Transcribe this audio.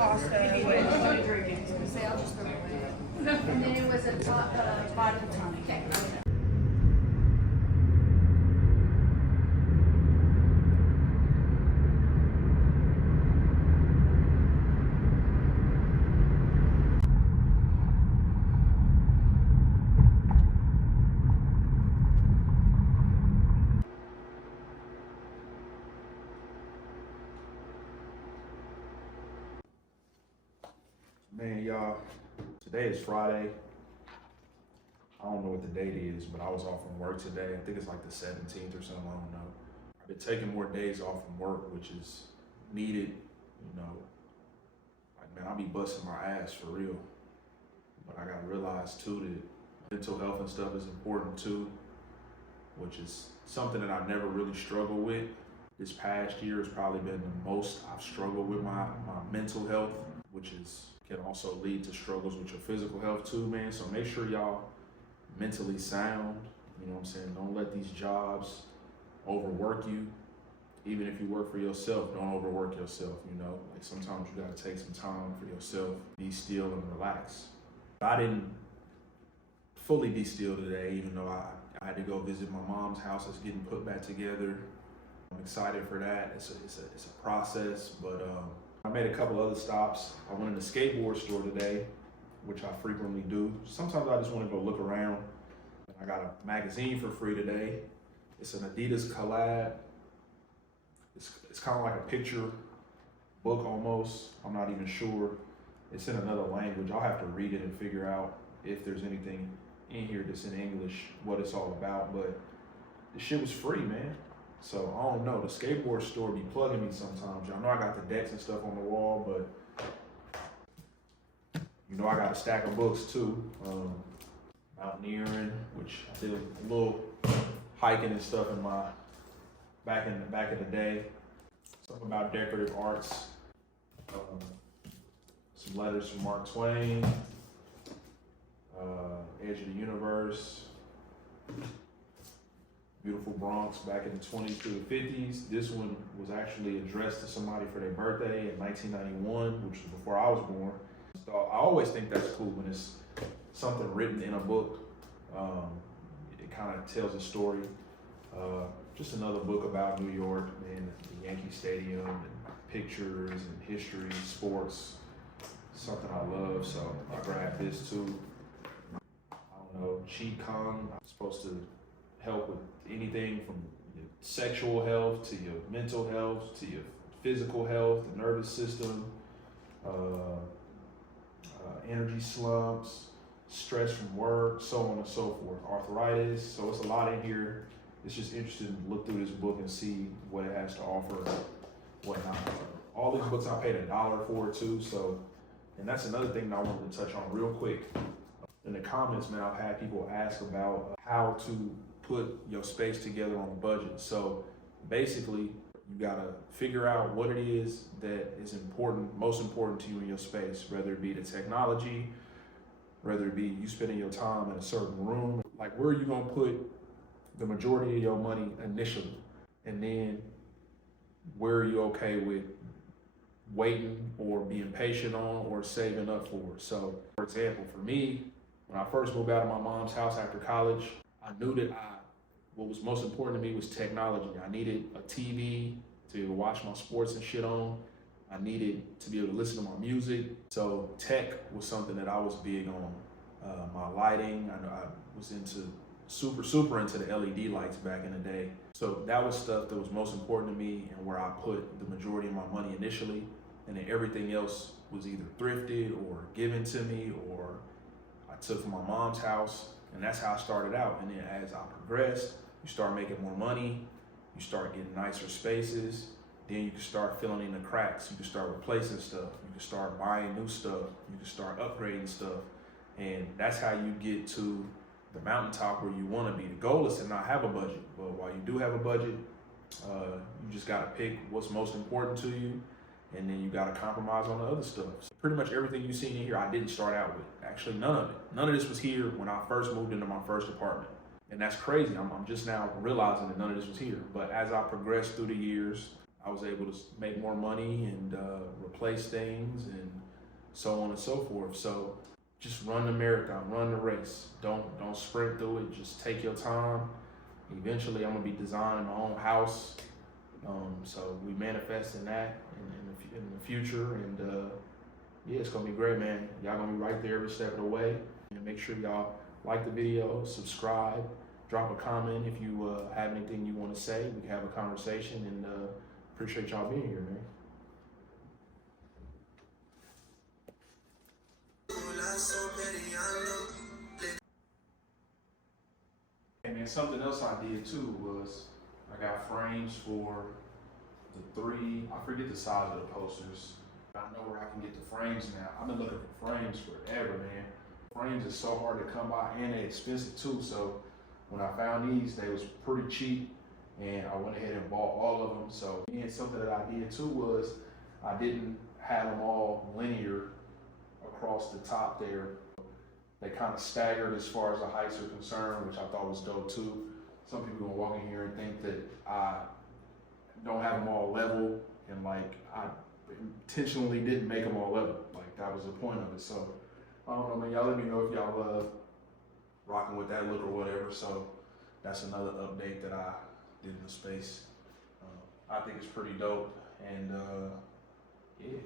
pasta with drinking. Say, I'll just throw it away. And then it was a bottle tonic. Okay. Man, y'all, today is Friday. I don't know what the date is, but I was off from work today. I think it's like the 17th or something, I don't know. I've been taking more days off from work, which is needed, you know. Like, man, I'll be busting my ass for real. But I gotta realize too that mental health and stuff is important too, which is something that I've never really struggled with. This past year has probably been the most I've struggled with my mental health, which can also lead to struggles with your physical health too, man. So make sure y'all mentally sound, you know what I'm saying? Don't let these jobs overwork you. Even if you work for yourself, don't overwork yourself, you know? Like sometimes you gotta take some time for yourself, be still and relax. I didn't fully be still today, even though I had to go visit my mom's house that's getting put back together. I'm excited for that. It's a process, but I made a couple other stops. I went in the skateboard store today, which I frequently do. Sometimes I just want to go look around. I got a magazine for free today. It's an Adidas collab. It's kind of like a picture book almost. I'm not even sure. It's in another language. I'll have to read it and figure out if there's anything in here that's in English, what it's all about. But this shit was free, man. So I don't know, the skateboard store be plugging me sometimes. Y'all know I got the decks and stuff on the wall, but you know I got a stack of books too. Mountaineering, which I did a little hiking and stuff in my back in the day. Something about decorative arts. Some letters from Mark Twain. Edge of the Universe. Beautiful Bronx back in the 20s to the 50s. This one was actually addressed to somebody for their birthday in 1991, which was before I was born. So I always think that's cool when it's something written in a book. It kind of tells a story. Just another book about New York and the Yankee Stadium and pictures and history, sports. Something I love, so I grabbed this too. I don't know, Qi Kong. I'm supposed to help with anything from your sexual health to your mental health to your physical health, the nervous system, energy slumps, stress from work, so on and so forth, arthritis. So it's a lot in here. It's just interesting to look through this book and see what it has to offer, whatnot. All these books I paid $1 for too. So, and that's another thing that I wanted to touch on real quick. In the comments, man, I've had people ask about how to put your space together on a budget. So basically, you gotta figure out what it is that is important, most important to you in your space, whether it be the technology, whether it be you spending your time in a certain room. Like, where are you gonna put the majority of your money initially? And then where are you okay with waiting or being patient on or saving up for? So, for example, for me, when I first moved out of my mom's house after college, I knew that what was most important to me was technology. I needed a TV to be able to watch my sports and shit on. I needed to be able to listen to my music. So tech was something that I was big on. My lighting, I was super into the LED lights back in the day. So that was stuff that was most important to me and where I put the majority of my money initially. And then everything else was either thrifted or given to me or I took from my mom's house. And that's how I started out. And then as I progressed, you start making more money, you start getting nicer spaces, then you can start filling in the cracks, you can start replacing stuff, you can start buying new stuff, you can start upgrading stuff. And that's how you get to the mountaintop where you want to be. The goal is to not have a budget, but while you do have a budget, you just got to pick what's most important to you, and then you got to compromise on the other stuff. So pretty much everything you've seen in here, I didn't start out with. Actually, none of it. None of this was here when I first moved into my first apartment. And that's crazy. I'm just now realizing that none of this was here. But as I progressed through the years, I was able to make more money and replace things and so on and so forth. So just run the marathon, run the race. Don't sprint through it. Just take your time. Eventually, I'm gonna be designing my own house. So we manifesting that in the future, and yeah, it's gonna be great, man. Y'all gonna be right there every step of the way. And make sure y'all like the video, subscribe, drop a comment if you have anything you want to say. We can have a conversation, and appreciate y'all being here, man. And then something else I did too was I got frames for the 3, I forget the size of the posters. I know where I can get the frames now. I've been looking for frames forever, man. Frames is so hard to come by and they're expensive too. So when I found these, they was pretty cheap and I went ahead and bought all of them. So and something that I did too was I didn't have them all linear across the top there. They kind of staggered as far as the heights are concerned, which I thought was dope too. Some people gonna walk in here and think that I don't have them all level, and like I intentionally didn't make them all level. Like that was the point of it. So I don't know, man. Y'all let me know if y'all rocking with that look or whatever. So that's another update that I did in the space. I think it's pretty dope, and yeah.